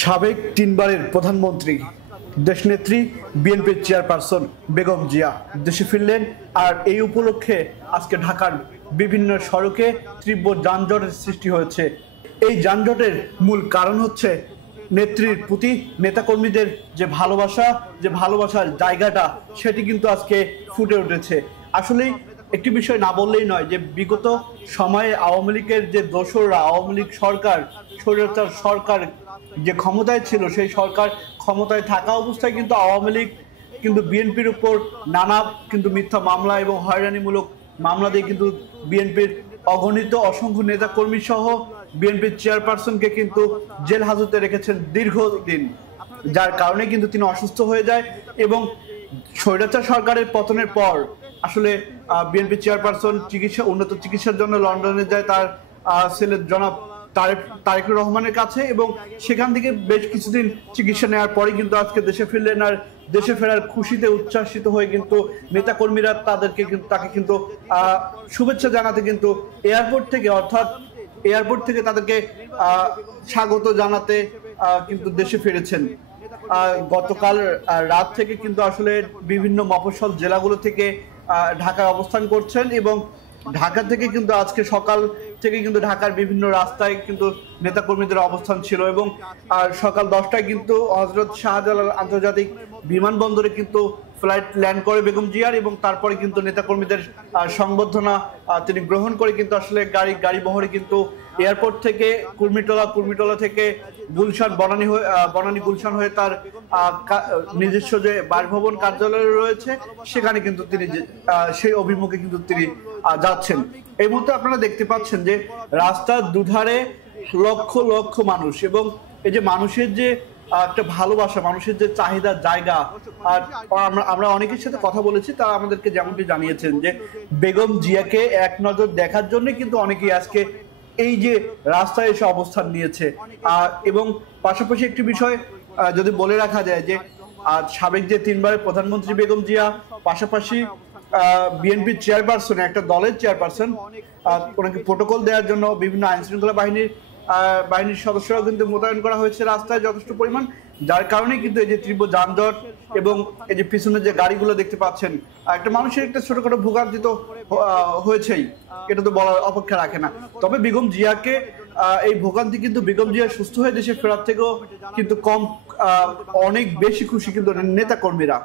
সাবেক তিনবারের প্রধানমন্ত্রী দেশনেত্রী বিএনপির চেয়ারপারসন বেগম জিয়া দেশে ফিরলেন। আর এই উপলক্ষে আজকে ঢাকার বিভিন্ন সড়কে তীব্র যানজটের সৃষ্টি হয়েছে। এই যানজটের মূল কারণ হচ্ছে নেত্রীর প্রতি নেতাকর্মীদের যে ভালোবাসার জায়গাটা সেটি কিন্তু আজকে ফুটে উঠেছে। আসলেই একটি বিষয় না বললেই নয় যে বিগত সময়ে আওয়ামী লীগের যে দোসররা, আওয়ামী লীগ সরকার, স্বৈরাচার সরকার যে ক্ষমতায় ছিল, সেই সরকার ক্ষমতায় থাকা অবস্থায় কিন্তু আওয়ামী লীগ কিন্তু বিএনপির উপর নানা কিন্তু মিথ্যা মামলা এবং হয়রানিমূলক মামলা দিয়ে কিন্তু বিএনপির অগণিত অসংখ্য নেতাকর্মী সহ বিএনপির চেয়ারপারসনকে কিন্তু জেল হাজতে রেখেছেন দীর্ঘদিন, যার কারণে কিন্তু তিনি অসুস্থ হয়ে যায়। এবং স্বৈরাচার সরকারের পতনের পর আসলে বিএনপি চেয়ারপারসন উন্নত চিকিৎসার জন্য লন্ডনে যায় তার ছেলে জনাব তারেকুর রহমানের কাছে, এবং সেখান থেকে বেশ কিছুদিন চিকিৎসা নেওয়ার পরে কিন্তু আজকে দেশে ফিরলেন। আর দেশে ফেরার খুশিতে উচ্ছ্বাসিত হয়ে কিন্তু নেতাকর্মীরা তাকে কিন্তু শুভেচ্ছা জানাতে কিন্তু এয়ারপোর্ট থেকে তাদেরকে স্বাগত জানাতে কিন্তু দেশে ফিরেছেন। গতকাল রাত থেকে কিন্তু আসলে বিভিন্ন মফস্বল জেলাগুলো থেকে ঢাকায় অবস্থান করছেন, এবং ঢাকা থেকে কিন্তু আজকে সকাল থেকে কিন্তু ঢাকার বিভিন্ন রাস্তায় কিন্তু নেতাকর্মীদের অবস্থান ছিল। এবং সকাল 10টায় কিন্তু হযরত শাহজালাল আন্তর্জাতিক বিমানবন্দরে কিন্তু ফ্লাইট ল্যান্ড করে বেগম জিয়ার, এবং তারপরে কিন্তু নেতাকর্মীদের সংবর্ধনা তিনি গ্রহণ করে কিন্তু আসলে গাড়ি বহরে কিন্তু এয়ারপোর্ট থেকে কুর্মিটোলা থেকে গুলশান বনানী গুলশান হয়ে তার নিজস্ব যে বাসভবন কার্যালয় রয়েছে সেখানে কিন্তু তিনি সেই অভিমুখে কিন্তু তিনি যাচ্ছেন। এই মুহূর্তে আপনারা দেখতে পাচ্ছেন যে রাস্তার দুধারে লক্ষ লক্ষ মানুষ, এবং এই যে মানুষের যে একটা ভালোবাসা, মানুষের যে চাহিদার জায়গা। আর আমরা অনেকের সাথে কথা বলেছি, তারা আমাদেরকে যেমনটি জানিয়েছেন যে বেগম জিয়াকে এক নজর দেখার জন্য কিন্তু অনেকেই আজকে এই যে রাস্তায় এসে অবস্থান নিয়েছে। এবং পাশাপাশি একটি বিষয় যদি বলে রাখা যায় যে সাবেক যে তিনবারের প্রধানমন্ত্রী বেগম জিয়া, পাশাপাশি বিএনপির চেয়ারপারসন, একটা দলের চেয়ারপারসন, ওনাকে প্রোটোকল দেওয়ার জন্য বিভিন্ন আইন শৃঙ্খলা বাহিনীর সদস্যরাও কিন্তু মোতায়েন করা হয়েছে রাস্তায় যথেষ্ট পরিমাণ, যার কারণে কিন্তু এই যে তীব্র যানজট এবং এই যে পিছনে যে গাড়িগুলো দেখতে পাচ্ছেন, একটা মানুষের একটা ছোটখাটো ভোগান্তি তো হয়েছেই, এটা তো বলার অপেক্ষা রাখে না। তবে বেগম জিয়াকে এই ভোগান্তি কিন্তু বেগম জিয়া সুস্থ হয়ে দেশে ফেরার থেকেও কিন্তু কম, অনেক বেশি খুশি কিন্তু নেতাকর্মীরা।